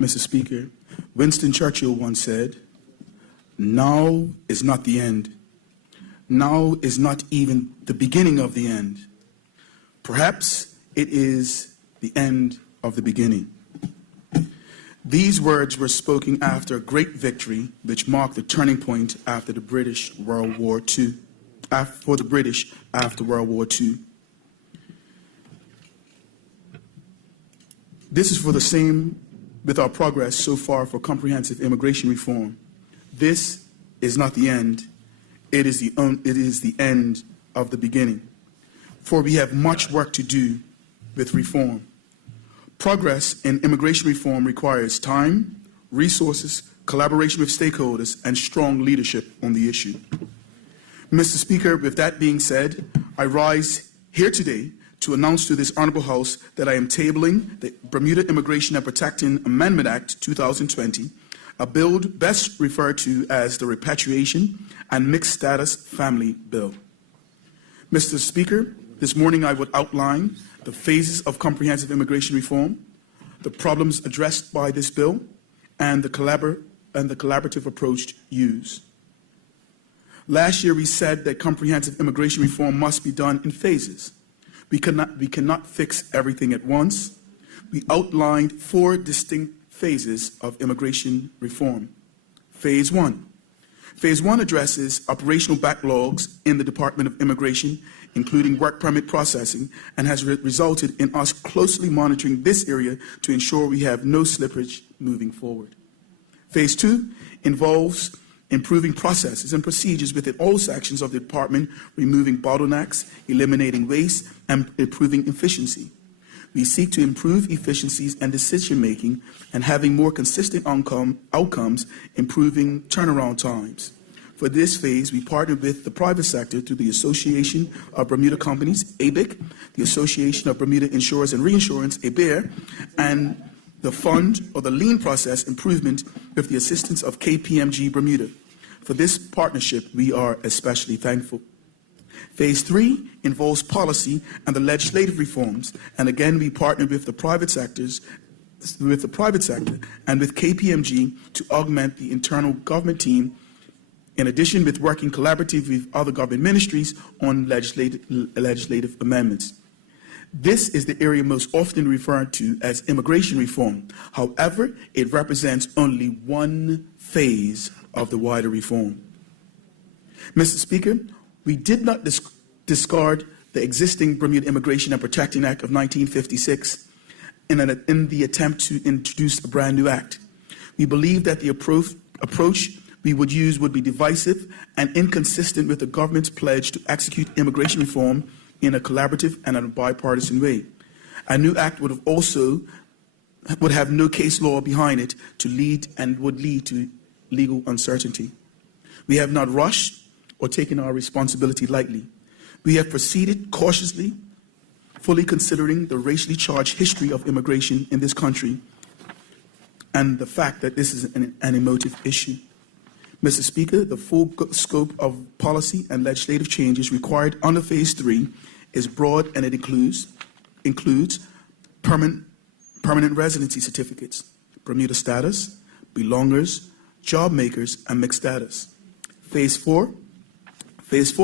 Mr. Speaker, Winston Churchill once said, "Now is not the end. Now is not even the beginning of the end. Perhaps it is the end of the beginning." These words were spoken after a great victory which marked the turning point after the British World War II. For the British after World War II. This is for the same with our progress so far for comprehensive immigration reform. This is not the end. It is the end of the beginning. For we have much work to do with reform. Progress in immigration reform requires time, resources, collaboration with stakeholders, and strong leadership on the issue. Mr. Speaker, with that being said, I rise here today to announce to this Honourable House that I am tabling the Bermuda Immigration and Protecting Amendment Act 2020, a bill best referred to as the Repatriation and Mixed Status Family Bill. Mr. Speaker, this morning I would outline the phases of comprehensive immigration reform, the problems addressed by this bill, and the collaborative approach used. Last year we said that comprehensive immigration reform must be done in phases. We cannot fix everything at once. We outlined 4 distinct phases of immigration reform. Phase 1. Phase 1 addresses operational backlogs in the Department of Immigration, including work permit processing, and has resulted in us closely monitoring this area to ensure we have no slippage moving forward. Phase 2 involves improving processes and procedures within all sections of the department, removing bottlenecks, eliminating waste, and improving efficiency. We seek to improve efficiencies and decision-making and having more consistent outcomes, improving turnaround times. For this phase, we partnered with the private sector through the Association of Bermuda Companies, ABIC, the Association of Bermuda Insurers and Reinsurance, ABIR, and the Fund or the Lean Process Improvement with the assistance of KPMG Bermuda. For this partnership, we are especially thankful. Phase 3 involves policy and the legislative reforms, and again we partnered with the private sector and with KPMG to augment the internal government team, in addition with working collaboratively with other government ministries on legislative amendments. This is the area most often referred to as immigration reform. However, it represents only one phase of the wider reform. Mr. Speaker, we did not discard the existing Bermuda Immigration and Protecting Act of 1956 in the attempt to introduce a brand new act. We believe that the approach we would use would be divisive and inconsistent with the government's pledge to execute immigration reform in a collaborative and a bipartisan way. A new act would have no case law behind it would lead to legal uncertainty. We have not rushed or taken our responsibility lightly. We have proceeded cautiously, fully considering the racially charged history of immigration in this country and the fact that this is an emotive issue. Mr. Speaker, the full scope of policy and legislative changes required under Phase 3 is broad, and it includes permanent residency certificates, Bermuda status, belongers, job makers, and mixed status. Phase 4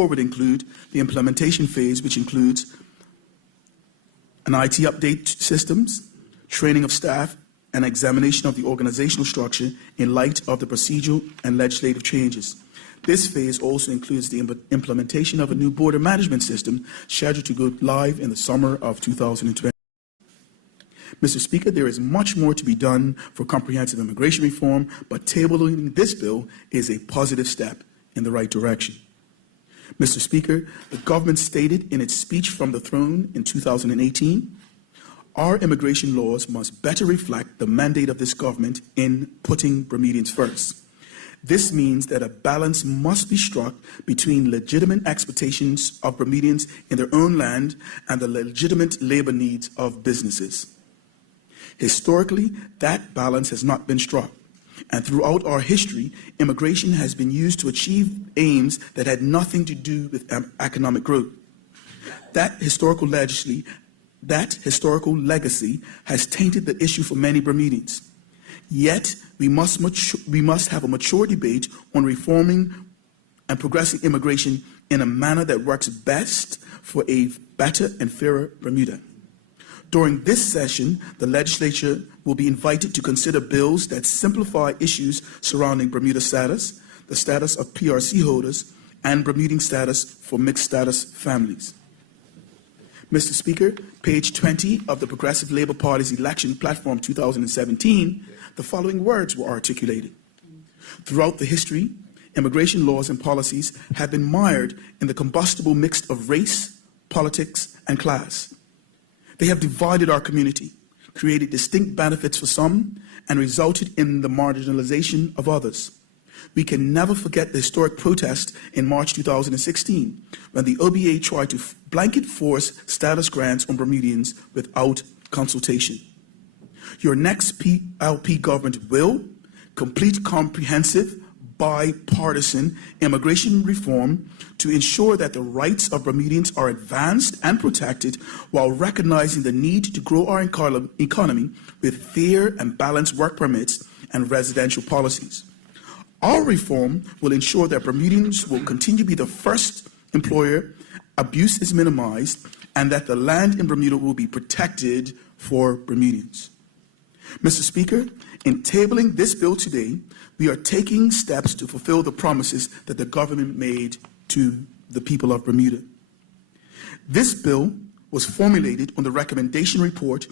would include the implementation phase, which includes an IT update systems, training of staff, and examination of the organizational structure in light of the procedural and legislative changes. This phase also includes the implementation of a new border management system scheduled to go live in the summer of 2020. Mr. Speaker, there is much more to be done for comprehensive immigration reform, but tabling this bill is a positive step in the right direction. Mr. Speaker, the government stated in its speech from the throne in 2018, our immigration laws must better reflect the mandate of this government in putting Bermudians first. This means that a balance must be struck between legitimate expectations of Bermudians in their own land and the legitimate labor needs of businesses. Historically, that balance has not been struck, and throughout our history, immigration has been used to achieve aims that had nothing to do with economic growth. That historical legacy has tainted the issue for many Bermudians. Yet, we must have a mature debate on reforming and progressing immigration in a manner that works best for a better and fairer Bermuda. During this session, the legislature will be invited to consider bills that simplify issues surrounding Bermuda status, the status of PRC holders, and Bermudian status for mixed status families. Mr. Speaker, page 20 of the Progressive Labour Party's election platform 2017, the following words were articulated. Throughout the history, immigration laws and policies have been mired in the combustible mix of race, politics, and class. They have divided our community, created distinct benefits for some, and resulted in the marginalization of others. We can never forget the historic protest in March 2016, when the OBA tried to blanket force status grants on Bermudians without consultation. Your next PLP government will complete comprehensive, bipartisan immigration reform to ensure that the rights of Bermudians are advanced and protected while recognizing the need to grow our economy with fair and balanced work permits and residential policies. Our reform will ensure that Bermudians will continue to be the first employer, abuse is minimized, and that the land in Bermuda will be protected for Bermudians. Mr. Speaker, in tabling this bill today, we are taking steps to fulfill the promises that the government made to the people of Bermuda. This bill was formulated on the recommendation report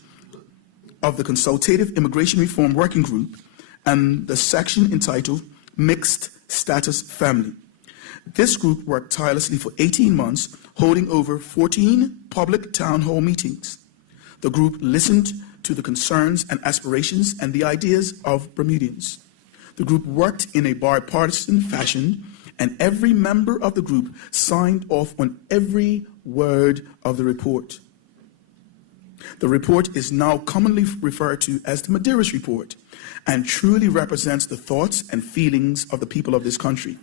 of the Consultative Immigration Reform Working Group and the section entitled Mixed Status Family. This group worked tirelessly for 18 months, holding over 14 public town hall meetings. The group listened to the concerns and aspirations and the ideas of Bermudians. The group worked in a bipartisan fashion, and every member of the group signed off on every word of the report. The report is now commonly referred to as the Medeiros Report and truly represents the thoughts and feelings of the people of this country.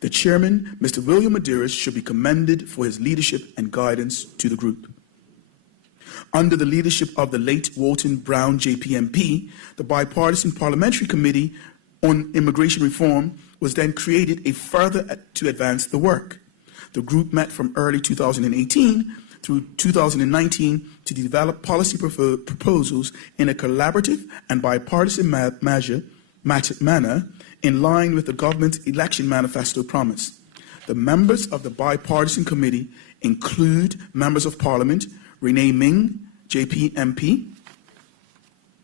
The chairman, Mr. William Medeiros, should be commended for his leadership and guidance to the group. Under the leadership of the late Walton Brown JPMP, the Bipartisan Parliamentary Committee on Immigration Reform was then created further to advance the work. The group met from early 2018 through 2019 to develop policy proposals in a collaborative and bipartisan manner in line with the government's election manifesto promise. The members of the bipartisan committee include members of Parliament Renee Ming, JPMP,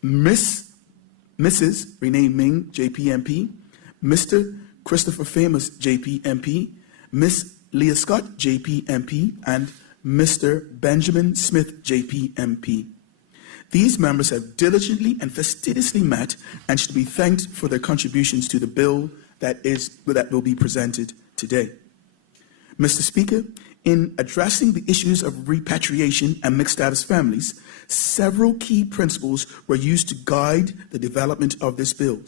Mrs. Renee Ming, JPMP, Mr. Christopher Famous, JPMP, Miss Leah Scott, JPMP, and Mr. Benjamin Smith, JPMP. These members have diligently and fastidiously met and should be thanked for their contributions to the bill that will be presented today. Mr. Speaker, in addressing the issues of repatriation and mixed status families, several key principles were used to guide the development of this bill.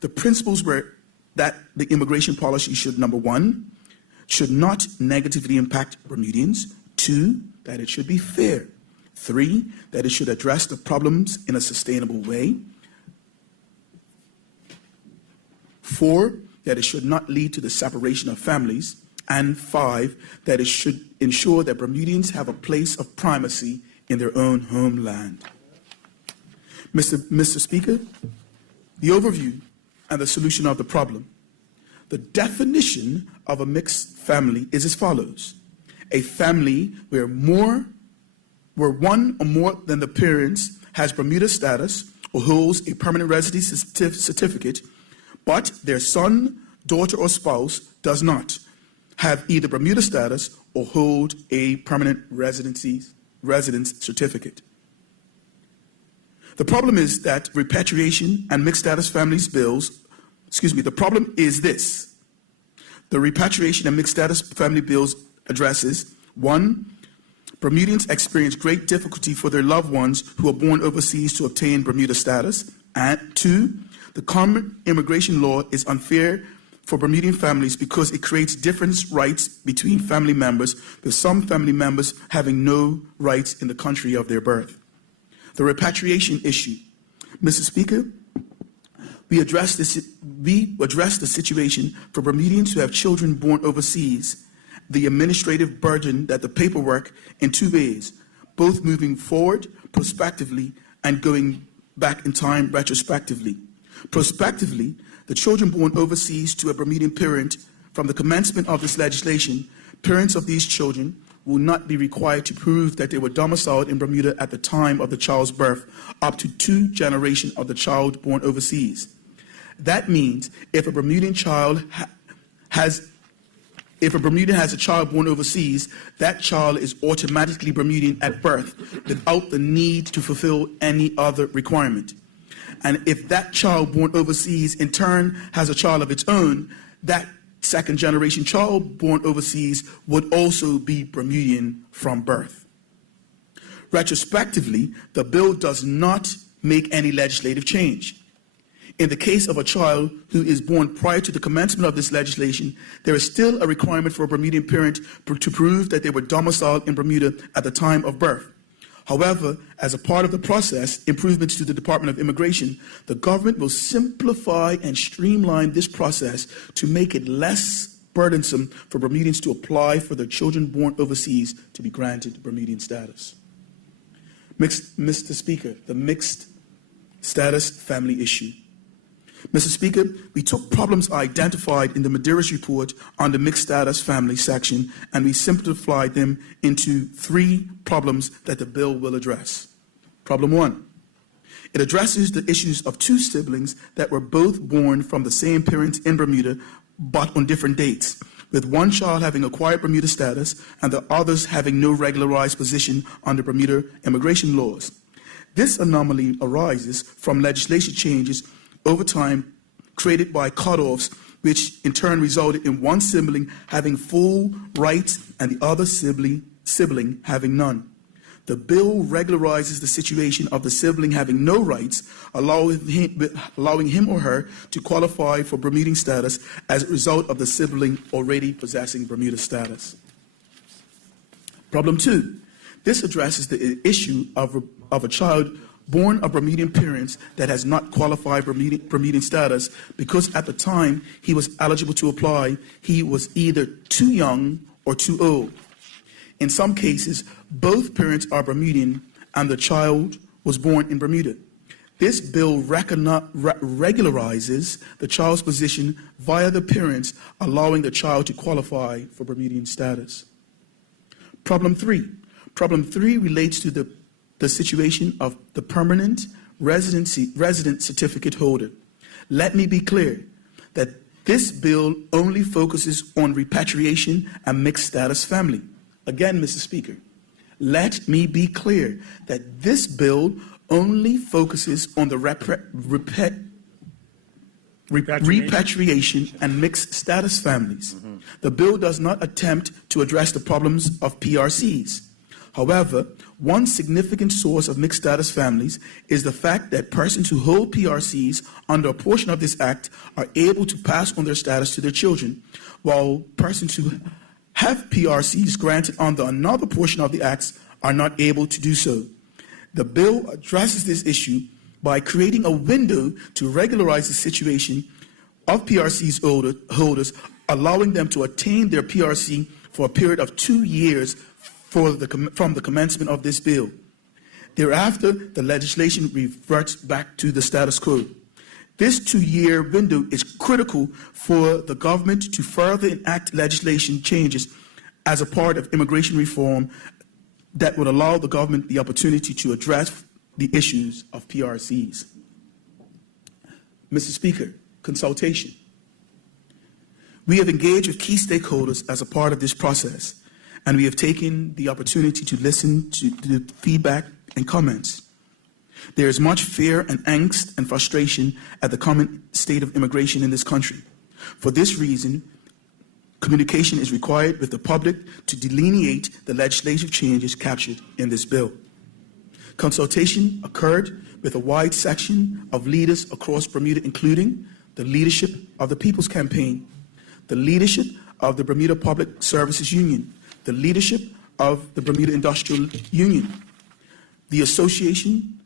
The principles were that the immigration policy should, number one, should not negatively impact Bermudians. 2, that it should be fair. 3, that it should address the problems in a sustainable way. 4, that it should not lead to the separation of families. And 5, that it should ensure that Bermudians have a place of primacy in their own homeland. Mr. Speaker, the overview and the solution of the problem. The definition of a mixed family is as follows. A family where one or more than the parents has Bermuda status or holds a permanent residency certificate, but their son, daughter, or spouse does not have either Bermuda status or hold a permanent residence certificate. The problem is that repatriation and mixed status families bills, the problem is this. The repatriation and mixed status family bills addresses 1, Bermudians experience great difficulty for their loved ones who are born overseas to obtain Bermuda status, and 2, the common immigration law is unfair for Bermudian families because it creates different rights between family members, with some family members having no rights in the country of their birth. The repatriation issue. Mr. Speaker, We address the situation for Bermudians who have children born overseas, the administrative burden that the paperwork in two ways, both moving forward prospectively and going back in time retrospectively. Prospectively, the children born overseas to a Bermudian parent from the commencement of this legislation, parents of these children will not be required to prove that they were domiciled in Bermuda at the time of the child's birth, up to 2 generations of the child born overseas. That means if a Bermudian has a child born overseas, that child is automatically Bermudian at birth without the need to fulfill any other requirement. And if that child born overseas in turn has a child of its own, that second generation child born overseas would also be Bermudian from birth. Retrospectively, the bill does not make any legislative change. In the case of a child who is born prior to the commencement of this legislation, there is still a requirement for a Bermudian parent to prove that they were domiciled in Bermuda at the time of birth. However, as a part of the process, improvements to the Department of Immigration, the government will simplify and streamline this process to make it less burdensome for Bermudians to apply for their children born overseas to be granted Bermudian status. Mr. Speaker, the mixed status family issue. Mr. Speaker, we took problems identified in the Medeiros report on the mixed status family section, and we simplified them into 3 problems that the bill will address. Problem 1, it addresses the issues of 2 siblings that were both born from the same parents in Bermuda, but on different dates, with one child having acquired Bermuda status and the others having no regularized position under Bermuda immigration laws. This anomaly arises from legislation changes over time created by cutoffs, which in turn resulted in one sibling having full rights and the other sibling having none. The bill regularizes the situation of the sibling having no rights, allowing him or her to qualify for Bermudian status as a result of the sibling already possessing Bermuda status. Problem 2. This addresses the issue of a child born of Bermudian parents that has not qualified Bermudian status because at the time he was eligible to apply, he was either too young or too old. In some cases, both parents are Bermudian and the child was born in Bermuda. This bill regularizes the child's position via the parents, allowing the child to qualify for Bermudian status. Problem 3. Problem 3 relates to the situation of the permanent resident certificate holder. Let me be clear that this bill only focuses on repatriation and mixed status family. Again, Mr. Speaker, let me be clear that this bill only focuses on the repatriation and mixed status families. The bill does not attempt to address the problems of PRCs. However, one significant source of mixed status families is the fact that persons who hold PRCs under a portion of this act are able to pass on their status to their children, while persons who have PRCs granted under another portion of the acts are not able to do so. The bill addresses this issue by creating a window to regularize the situation of PRCs holders, allowing them to attain their PRC for a period of 2 years from the commencement of this bill. Thereafter, the legislation reverts back to the status quo. This 2-year window is critical for the government to further enact legislation changes as a part of immigration reform that would allow the government the opportunity to address the issues of PRCs. Mr. Speaker, consultation. We have engaged with key stakeholders as a part of this process, and we have taken the opportunity to listen to the feedback and comments. There is much fear and angst and frustration at the current state of immigration in this country. For this reason, communication is required with the public to delineate the legislative changes captured in this bill. Consultation occurred with a wide section of leaders across Bermuda, including the leadership of the People's Campaign, the leadership of the Bermuda Public Services Union, the leadership of the Bermuda Industrial Union, the Association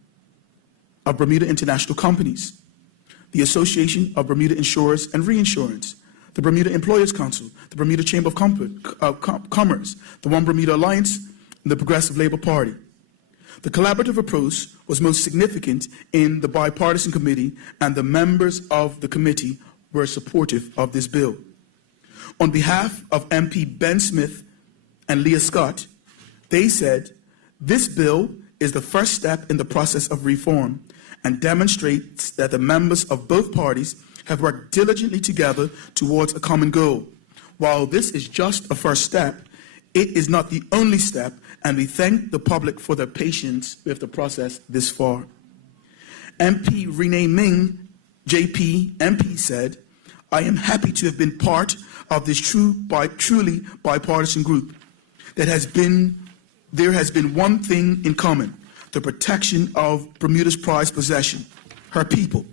of Bermuda International Companies, the Association of Bermuda Insurers and Reinsurance, the Bermuda Employers Council, the Bermuda Chamber of Commerce, the One Bermuda Alliance, and the Progressive Labour Party. The collaborative approach was most significant in the bipartisan committee, and the members of the committee were supportive of this bill. On behalf of MP Ben Smith and Leah Scott, they said, "This bill is the first step in the process of reform and demonstrates that the members of both parties have worked diligently together towards a common goal. While this is just a first step, it is not the only step, and we thank the public for their patience with the process this far." MP Renee Ming, JP, MP, said, "I am happy to have been part of this truly bipartisan group. There has been one thing in common: the protection of Bermuda's prized possession, her people.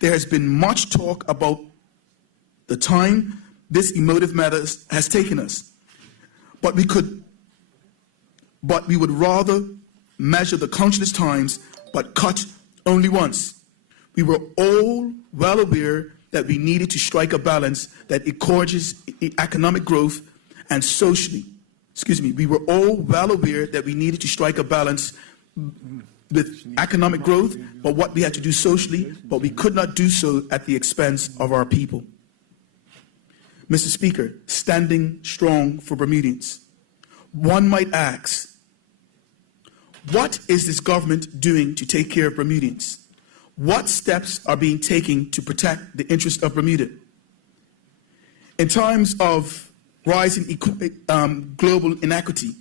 There has been much talk about the time this emotive matter has taken us, but we would rather measure the countless times, but cut only once. We were all well aware that we needed to strike a balance that encourages economic growth and socially. We were all well aware that we needed to strike a balance with economic growth, but what we had to do socially, but we could not do so at the expense of our people." Mr. Speaker, standing strong for Bermudians. One might ask, what is this government doing to take care of Bermudians? What steps are being taken to protect the interests of Bermuda? In times of rising global inequity,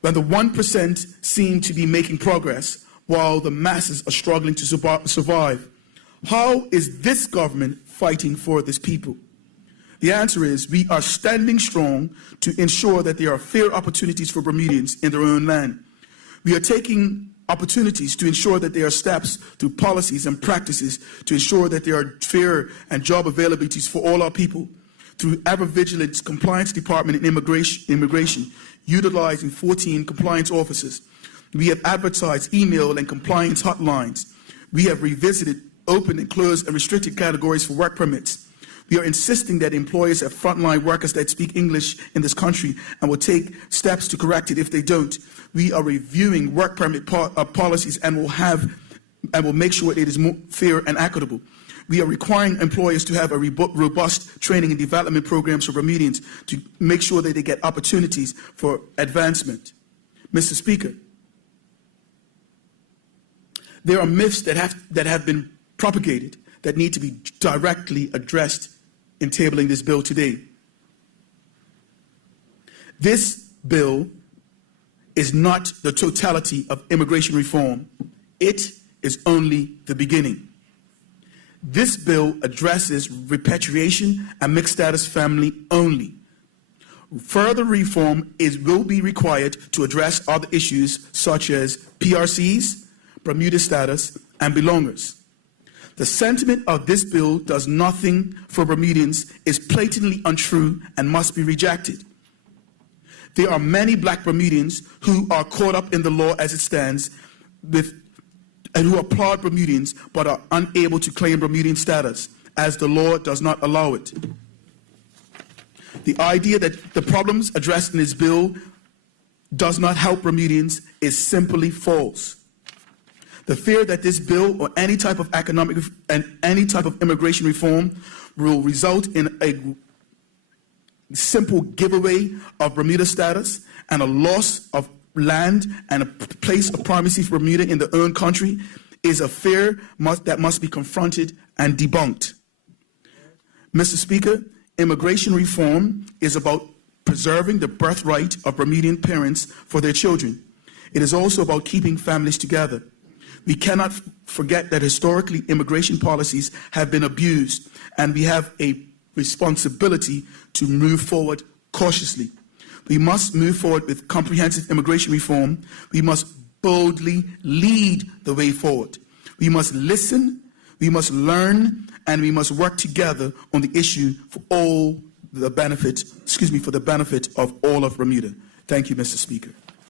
when the 1% seem to be making progress while the masses are struggling to survive, how is this government fighting for this people? The answer is, we are standing strong to ensure that there are fair opportunities for Bermudians in their own land. We are taking opportunities to ensure that there are steps through policies and practices to ensure that there are fair and job availabilities for all our people. Through ever-vigilant compliance department and immigration, utilizing 14 compliance officers. We have advertised email and compliance hotlines. We have revisited open and closed and restricted categories for work permits. We are insisting that employers have frontline workers that speak English in this country and will take steps to correct it if they don't. We are reviewing work permit policies and will make sure it is more fair and equitable. We are requiring employers to have a robust training and development programs for Bermudians to make sure that they get opportunities for advancement. Mr. Speaker, there are myths that have been propagated that need to be directly addressed in tabling this bill today. This bill is not the totality of immigration reform. It is only the beginning. This bill addresses repatriation and mixed status family only. Further reform will be required to address other issues such as PRCs, Bermuda status, and belongers. The sentiment of this bill does nothing for Bermudians is blatantly untrue and must be rejected. There are many black Bermudians who are caught up in the law as it stands and who applaud Bermudians but are unable to claim Bermudian status as the law does not allow it. The idea that the problems addressed in this bill does not help Bermudians is simply false. The fear that this bill or any type of economic and any type of immigration reform will result in a simple giveaway of Bermuda status and a loss of land and a place of primacy for Bermuda in their own country is a fear that must be confronted and debunked. Mr. Speaker, immigration reform is about preserving the birthright of Bermudian parents for their children. It is also about keeping families together. We cannot forget that historically immigration policies have been abused, and we have a responsibility to move forward cautiously. We must move forward with comprehensive immigration reform. We must boldly lead the way forward. We must listen, we must learn, and we must work together on the issue for the benefit of all of Bermuda. Thank you, Mr. Speaker.